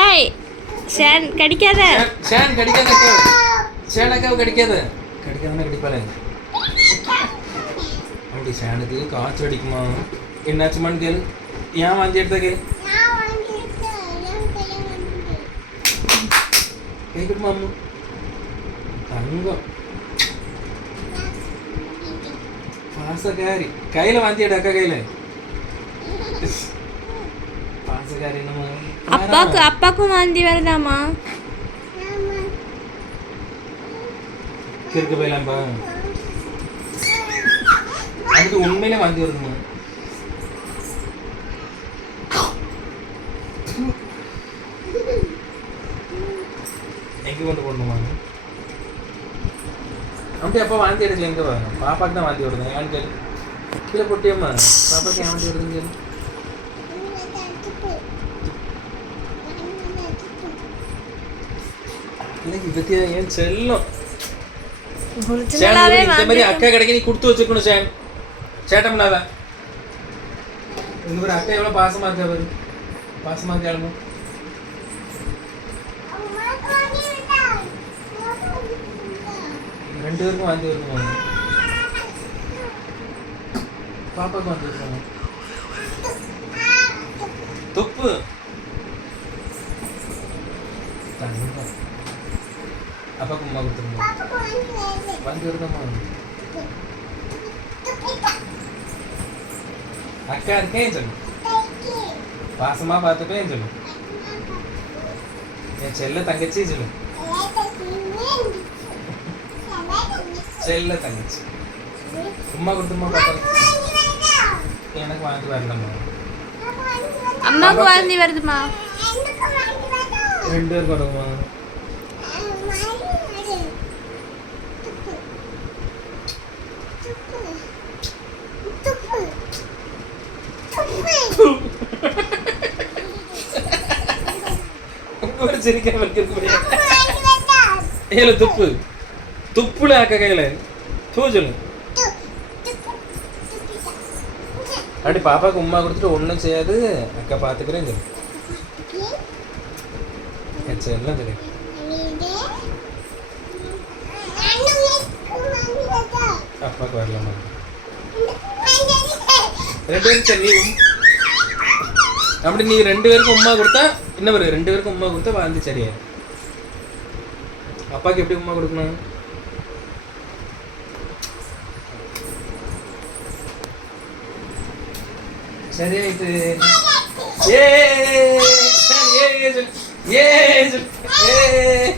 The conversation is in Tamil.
ஏய் ஷேன் கடிக்காத. ஷேன், கடிக்காத ஷேன் அக்காவை கடிக்காத. கடிக்காதனா கடிப்பாளே. அப்படி ஷேனுக்கு காய்ச்சல் அடிக்குமா? என்னாச்சுமான்னு கேளு. ஏன் வாந்தி எடுத்தா கேளு கேட்கட்டுமா அம்மு தங்கம். பாசக்காரி. கையில வாந்தி எடு அக்கா கையில. அப்பாக்கு அப்பாக்கும் வாந்தி வருதாமா கிறுக்கு போயிலாம்பா அதுக்கு உண்மையிலே வாந்தி வருதுமா எங்க கொண்டு போடணுமா அப்படி அப்பா வாந்தி எடுக்கல எங்க பாப்பாக்கு தான் வாந்தி வருது ஏன்னு கேளு. ఇలా పొట్టియమ్మ పాపకి ఏమంటే జరిగింది ഇതൊക്കെ ഞാൻ ചെല്ലും ഇതേമാതിരി അക്ക കിടക്കി നീ കൊടുത്തു വെച്ചിരിക്കണു ചേൻ ചേട്ടൻ പിള്ളാതാ ഇന്നിവിടെ അക്ക എവിടെ പാസ് മാറ്റാ വരും പാസ് മാറ്റിയാളുമോ രണ്ടുപേർക്കും മാറ്റി വരുന്നു பாப்பாக்கு வாந்தி வருமா துப்பு. அப்பாக்கு உமா கொடுத்துருங்க. வாந்தி வருதாம்மா அக்கா இருக்கேன் சொல்லு? பாசமா பார்த்துப்பேன் சொல்லு? என் செல்ல தங்கச்சி சொல்லு. செல்ல தங்கச்சி. உமா கொடுத்துருமா பாப்பா. எனக்கு வாந்தி வரலம்மா அம்மாவுக்கு வாந்தி வருதுமா ரெண்டு பேருக்கு வருமா ஒரு முடியாது ஏல துப்பு. துப்புல அக்கா கையில. தூ சொல்லு அப்படி பாப்பாக்கு உமா கொடுத்துட்டு ஒன்றும் செய்யாது. அக்கா பார்த்துக்கிறேன் சரி சரி எல்லாம் சரி அப்பாவுக்கு வரலாமா ரெண்டு பேரும் சரி அப்படி நீ ரெண்டு பேருக்கும் உமா கொடுத்தா என்ன வரும் ரெண்டு பேருக்கும் உமா கொடுத்தா வாழ்ந்து சரியா அப்பாவுக்கு எப்படி உமா கொடுக்கணும்? Nereye gittin? Yeee! Sen ye yezim! Yeee!